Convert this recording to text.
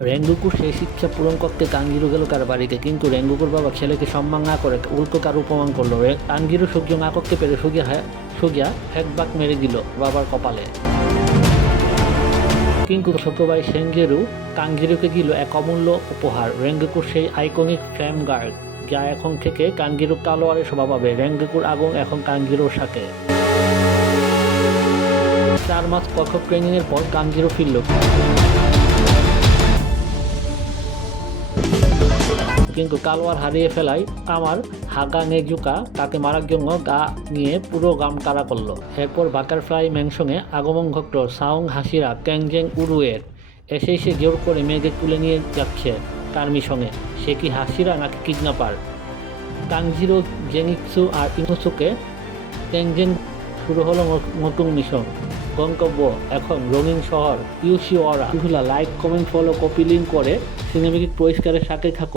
রেঙ্গুকুর সেই শিক্ষা পূরণ করতে কাঙ্গিরু গেল কার বাড়িতে, কিন্তু রেঙ্গুকুর বাবা ছেলেকে সম্মান না করে উল্টো কার উপমান করলো। কাঙ্গিরু সূর্য না করতে পেরে সুগিয়া হেডবাক মেরে দিল বাবার কপালে। কিন্তু ছোট ভাই সেনগেরু কাঙ্গিরুকে দিল এক অমূল্য উপহার, রেঙ্গুকুর সেই আইকনিক ফ্লেম গার্ড, যা এখন থেকে কাঙ্গিরু তালোয়ারের শোভা পাবে। রেঙ্গুকুর আগুন এখন কাঙ্গিরুর সাথে। 4 মাস কঠোর ট্রেনিং এর পর কাঙ্গিরু ফিরল, কিন্তু তালোয়ার হারিয়ে ফেলায় আমার হাগা নেজুকা তাকে মারার জন্য গা নিয়ে পুরো গ্রাম তাড়া করলো। এরপর বাটারফ্লাই ম্যানশনে আগমন ঘটল সাউং হাসিরা টেনজেন উরুয়ের। এসেই সে জোর করে মেয়েকে তুলে নিয়ে যাচ্ছে তার মিশনে। সে কি হাসিরা নাকি কিডন্যাপার? তানজিরো, জেনিৎসু আর ইনোসুকে টেনজেন শুরু হলো নতুন মিশন। গন্তব্য এখন রঙিন শহর Yoshiwara. Like, comment, follow, copy link করে সিনেমেটিক পরিষ্কারের সাথে থাকুন।